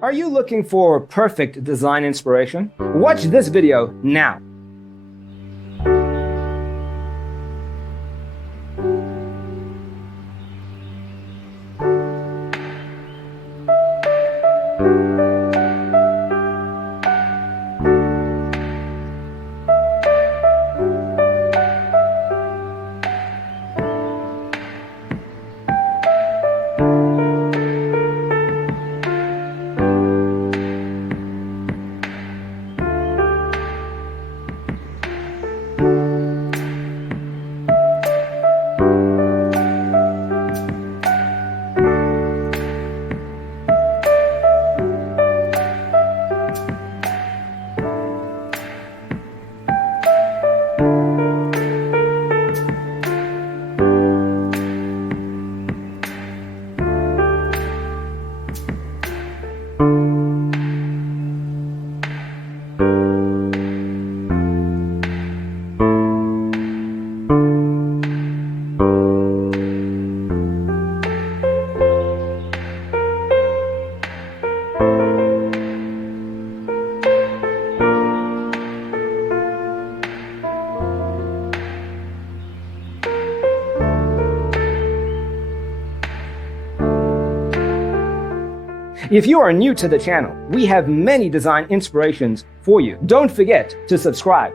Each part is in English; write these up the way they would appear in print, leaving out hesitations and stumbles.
Are you looking for perfect design inspiration? Watch this video now. If you are new to the channel, we have many design inspirations for you. Don't forget to subscribe.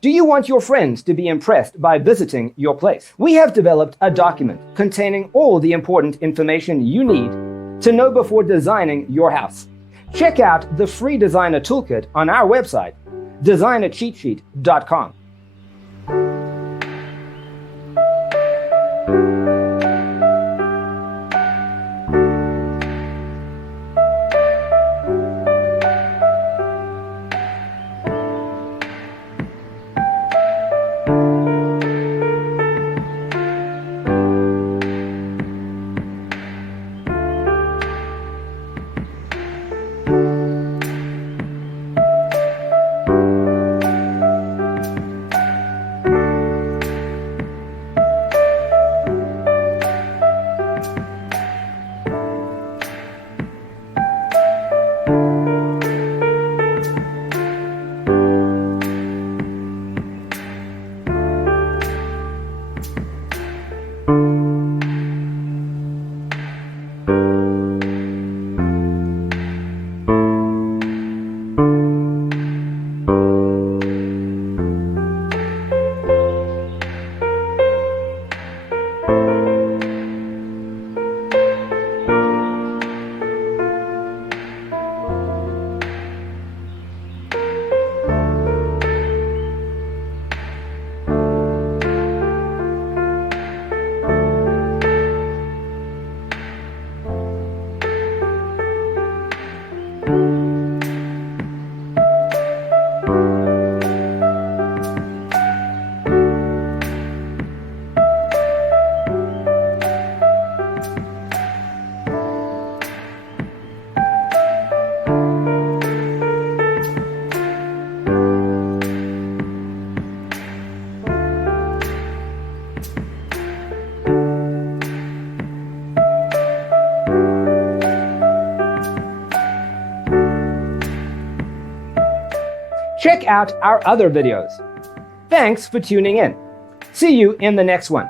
Do you want your friends to be impressed by visiting your place? We have developed a document containing all the important information you need to know before designing your house. Check out the free designer toolkit on our website, designercheatsheet.com. Check out our other videos. Thanks for tuning in. See you in the next one.